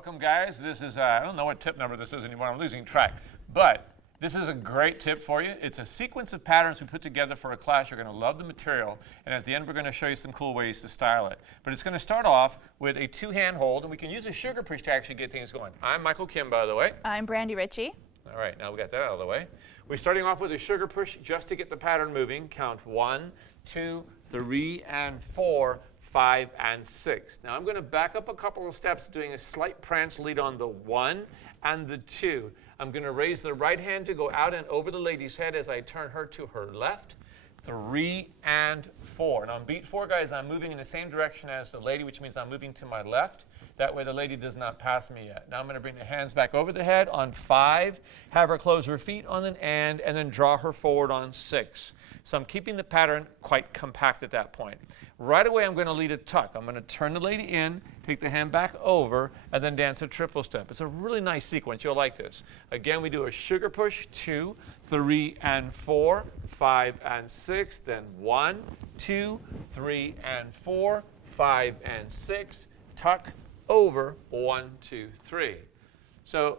Welcome, guys. This is, I don't know what tip number this is anymore. I'm losing track. But this is a great tip for you. It's a sequence of patterns we put together for a class. You're going to love the material. And at the end, we're going to show you some cool ways to style it. But it's going to start off with a two-hand hold, and we can use a sugar push to actually get things going. I'm Michael Kiehm, by the way. I'm Brandy Richey. All right, now we got that out of the way. We're starting off with a sugar push just to get the pattern moving. Count 1, 2, 3, and 4, 5, and 6. Now I'm going to back up a couple of steps, doing a slight prance lead on the 1 and the 2. I'm going to raise the right hand to go out and over the lady's head as I turn her to her left. 3 and 4. And on beat 4, guys, I'm moving in the same direction as the lady, which means I'm moving to my left. That way the lady does not pass me yet. Now I'm going to bring the hands back over the head on 5, have her close her feet on an and then draw her forward on 6. So I'm keeping the pattern quite compact at that point. Right away, I'm going to lead a tuck. I'm going to turn the lady in, take the hand back over, and then dance a triple step. It's a really nice sequence. You'll like this. Again, we do a sugar push, 2, 3, and 4, 5, and 6, then 1, 2, 3, and 4, 5, and 6, tuck, over, 1, 2, 3. So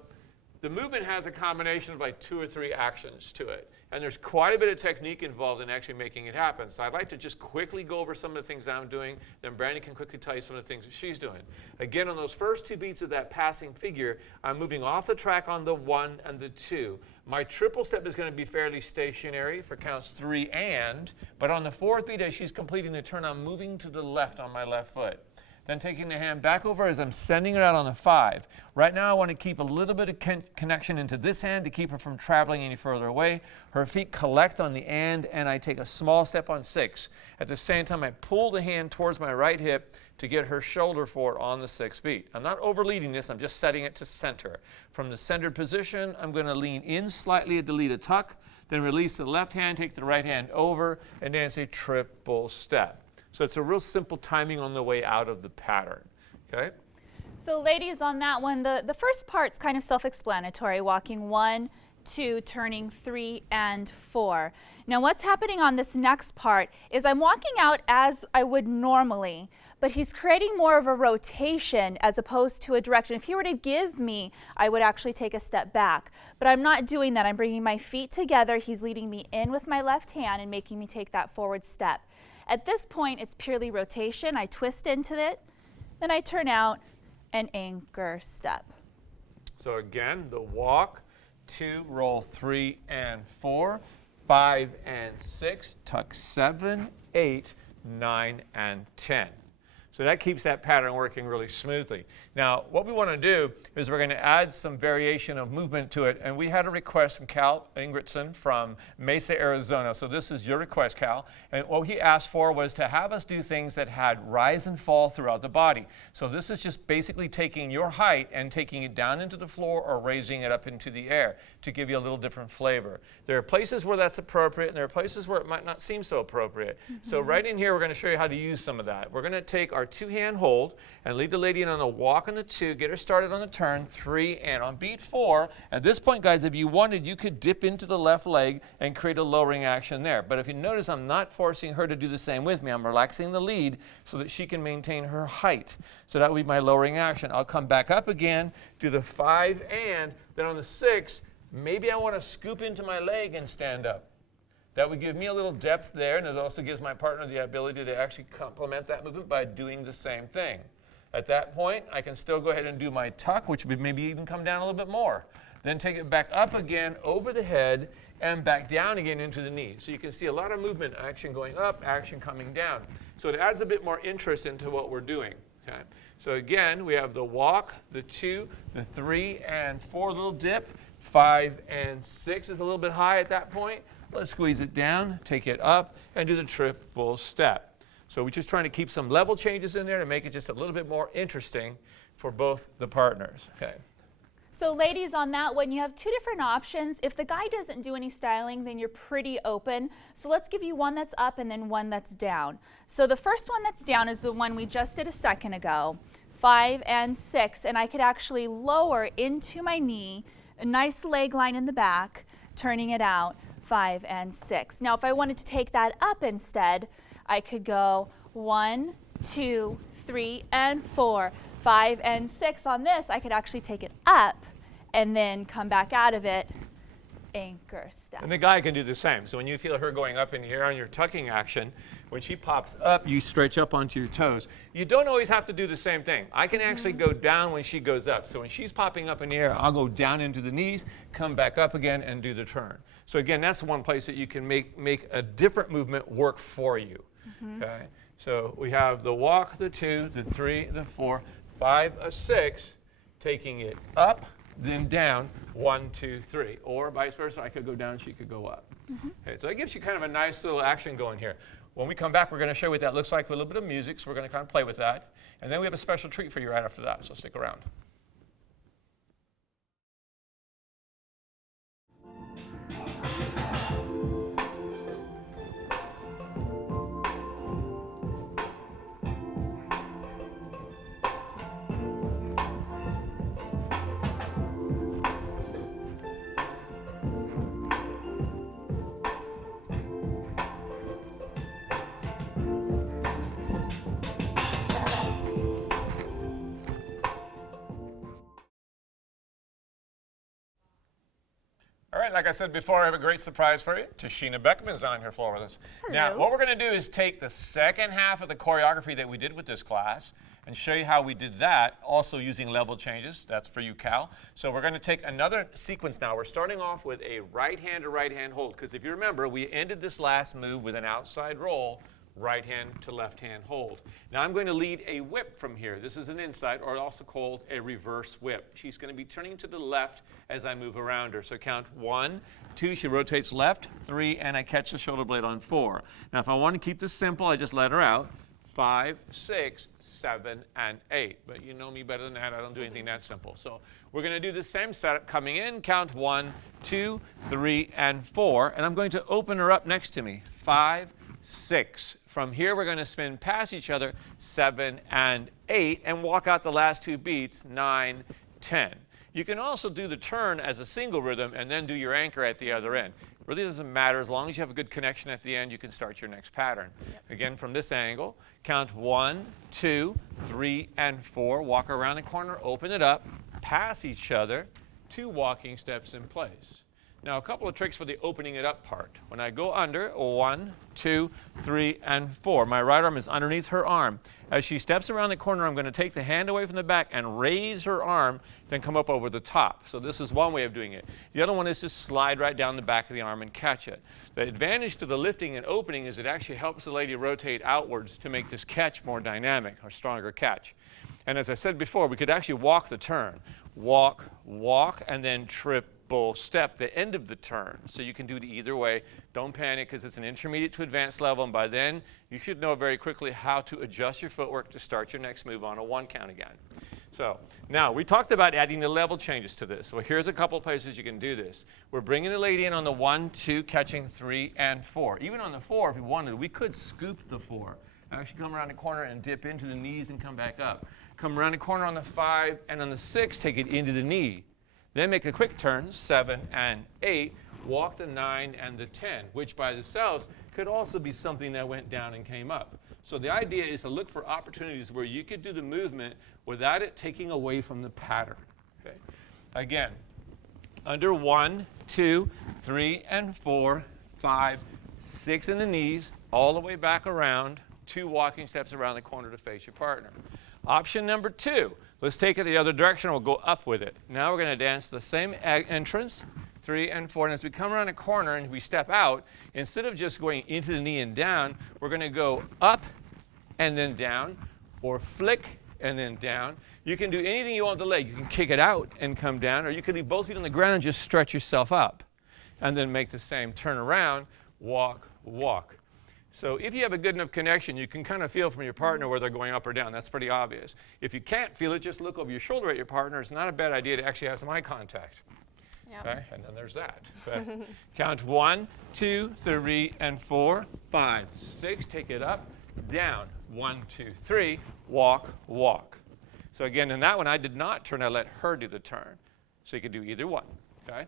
the movement has a combination of like 2 or 3 actions to it. And there's quite a bit of technique involved in actually making it happen. So I'd like to just quickly go over some of the things I'm doing. Then Brandy can quickly tell you some of the things that she's doing. Again, on those first 2 beats of that passing figure, I'm moving off the track on the 1 and the 2. My triple step is going to be fairly stationary for counts 3 and. But on the 4th beat, as she's completing the turn, I'm moving to the left on my left foot. Then taking the hand back over as I'm sending it out on a 5. Right now I want to keep a little bit of connection into this hand to keep her from traveling any further away. Her feet collect on the and I take a small step on 6. At the same time, I pull the hand towards my right hip to get her shoulder forward on the 6th beat. I'm not overleading this, I'm just setting it to center. From the centered position, I'm going to lean in slightly to lead a tuck, then release the left hand, take the right hand over, and dance a triple step. So it's a real simple timing on the way out of the pattern, okay? So ladies, on that one, the first part's kind of self-explanatory, walking 1, 2, turning 3, and 4. Now what's happening on this next part is I'm walking out as I would normally, but he's creating more of a rotation as opposed to a direction. If he were to give me, I would actually take a step back. But I'm not doing that. I'm bringing my feet together. He's leading me in with my left hand and making me take that forward step. At this point, it's purely rotation. I twist into it, then I turn out and anchor step. So again, the walk, 2, roll 3 and 4, 5 and 6, tuck 7, 8, 9, and 10. So that keeps that pattern working really smoothly. Now, what we want to do is we're going to add some variation of movement to it. And we had a request from Cal Engebretson from Mesa, Arizona. So this is your request, Cal. And what he asked for was to have us do things that had rise and fall throughout the body. So this is just basically taking your height and taking it down into the floor or raising it up into the air to give you a little different flavor. There are places where that's appropriate, and there are places where it might not seem so appropriate. So right in here, we're going to show you how to use some of that. We're going to take our 2-hand hold and lead the lady in on a walk on the 2, get her started on the turn, 3, and on beat 4. At this point, guys, if you wanted, you could dip into the left leg and create a lowering action there. But if you notice, I'm not forcing her to do the same with me. I'm relaxing the lead so that she can maintain her height. So that would be my lowering action. I'll come back up again, do the 5 and, then on the 6, maybe I want to scoop into my leg and stand up. That would give me a little depth there, and it also gives my partner the ability to actually complement that movement by doing the same thing. At that point, I can still go ahead and do my tuck, which would maybe even come down a little bit more. Then take it back up again over the head and back down again into the knee. So you can see a lot of movement, action going up, action coming down. So it adds a bit more interest into what we're doing. Okay? So again, we have the walk, the 2, the 3, and 4 little dip. 5 and 6 is a little bit high at that point. Let's squeeze it down, take it up, and do the triple step. So we're just trying to keep some level changes in there to make it just a little bit more interesting for both the partners. Okay. So ladies, on that one, you have 2 different options. If the guy doesn't do any styling, then you're pretty open. So let's give you one that's up and then one that's down. So the first one that's down is the one we just did a second ago, 5 and 6, and I could actually lower into my knee, a nice leg line in the back, turning it out, 5 and 6. Now if I wanted to take that up instead, I could go 1, 2, 3, and 4, 5 and 6 on this, I could actually take it up and then come back out of it, anchor step. And the guy can do the same. So when you feel her going up in here on your tucking action, when she pops up, you stretch up onto your toes. You don't always have to do the same thing. I can actually go down when she goes up. So when she's popping up in the air, I'll go down into the knees, come back up again, and do the turn. So again, that's one place that you can make a different movement work for you. Okay? So we have the walk, the 2, the 3, the 4, 5, a 6, taking it up, then down, 1, 2, 3. Or vice versa, I could go down, she could go up. Okay, so it gives you kind of a nice little action going here. When we come back, we're going to show you what that looks like with a little bit of music, so we're going to kind of play with that. And then we have a special treat for you right after that, so stick around. All right, like I said before, I have a great surprise for you. Tashina Beckman's on your floor with us. Hello. Now, what we're going to do is take the second half of the choreography that we did with this class and show you how we did that, also using level changes. That's for you, Cal. So we're going to take another sequence now. We're starting off with a right hand to right hand hold, because if you remember, we ended this last move with an outside roll, right hand to left hand hold. Now I'm going to lead a whip from here. This is an inside, or also called a reverse whip. She's going to be turning to the left as I move around her. So count 1, 2, she rotates left, 3, and I catch the shoulder blade on 4. Now if I want to keep this simple, I just let her out. 5, 6, 7, and 8. But you know me better than that. I don't do anything that simple. So we're going to do the same setup. Coming in, count 1, 2, 3, and 4. And I'm going to open her up next to me. 5, 6. From here, we're going to spin past each other, 7 and 8, and walk out the last 2 beats, 9, 10. You can also do the turn as a single rhythm and then do your anchor at the other end. It really doesn't matter. As long as you have a good connection at the end, you can start your next pattern. Again, from this angle, count 1, 2, 3, and 4. Walk around the corner, open it up, pass each other, 2 walking steps in place. Now, a couple of tricks for the opening it up part. When I go under, 1, 2, 3, and 4. My right arm is underneath her arm. As she steps around the corner, I'm going to take the hand away from the back and raise her arm, then come up over the top. So this is one way of doing it. The other one is to slide right down the back of the arm and catch it. The advantage to the lifting and opening is it actually helps the lady rotate outwards to make this catch more dynamic, or stronger catch. And as I said before, we could actually walk the turn. Walk, walk, and then triple step, the end of the turn. So you can do it either way. Don't panic, because it's an intermediate to advanced level, and by then you should know very quickly how to adjust your footwork to start your next move on a 1 count again. So now we talked about adding the level changes to this. Well, here's a couple places you can do this. We're bringing the lady in on the 1, 2, catching 3 and 4. Even on the 4, if we wanted, we could scoop the 4. Actually come around the corner and dip into the knees and come back up. Come around the corner on the 5, and on the 6, take it into the knee. Then make a quick turn, 7 and 8, walk the 9 and the 10, which by themselves could also be something that went down and came up. So the idea is to look for opportunities where you could do the movement without it taking away from the pattern. Okay? Again, under 1, 2, 3, and 4, 5, 6 in the knees, all the way back around, 2 walking steps around the corner to face your partner. Option number 2, let's take it the other direction, we'll go up with it. Now we're going to dance the same entrance, 3 and 4, and as we come around a corner and we step out, instead of just going into the knee and down, we're going to go up and then down, or flick and then down. You can do anything you want with the leg. You can kick it out and come down, or you can leave both feet on the ground and just stretch yourself up, and then make the same turn around, walk, walk. So if you have a good enough connection, you can kind of feel from your partner where they're going up or down. That's pretty obvious. If you can't feel it, just look over your shoulder at your partner. It's not a bad idea to actually have some eye contact. Yep. Okay? And then there's that. Okay? Count 1, 2, 3, and 4, 5, 6. Take it up, down. 1, 2, 3. Walk, walk. So again, in that one, I did not turn. I let her do the turn. So you could do either one. Okay?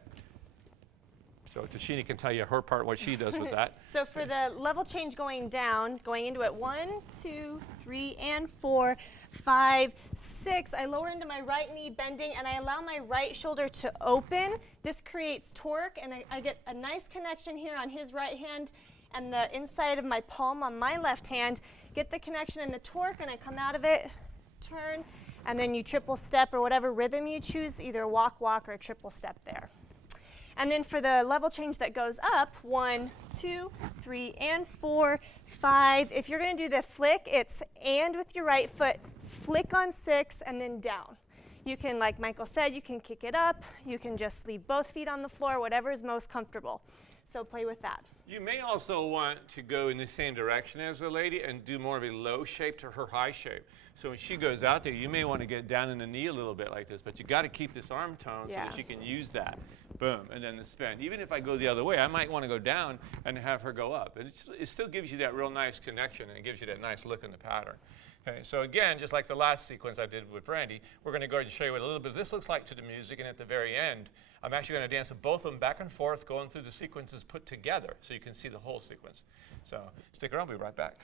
So Tashina can tell you her part, what she does with that. So for the level change going down, going into it, 1, 2, 3, and 4, 5, 6. I lower into my right knee bending, and I allow my right shoulder to open. This creates torque, and I get a nice connection here on his right hand and the inside of my palm on my left hand. Get the connection and the torque, and I come out of it, turn, and then you triple step or whatever rhythm you choose, either walk, walk, or triple step there. And then for the level change that goes up, 1, 2, 3, and 4, 5. If you're going to do the flick, it's and with your right foot, flick on 6, and then down. You can, like Michael said, you can kick it up. You can just leave both feet on the floor, whatever is most comfortable. So play with that. You may also want to go in the same direction as the lady and do more of a low shape to her high shape. So when she goes out there, you may want to get down in the knee a little bit like this, but you got to keep this arm tone so that she can use that. Boom, and then the spin. Even if I go the other way, I might want to go down and have her go up. And it still gives you that real nice connection, and it gives you that nice look in the pattern. Okay, so again, just like the last sequence I did with Brandy, we're going to go ahead and show you what a little bit of this looks like to the music, and at the very end, I'm actually going to dance both of them back and forth, going through the sequences put together, so you can see the whole sequence. So stick around, we'll be right back.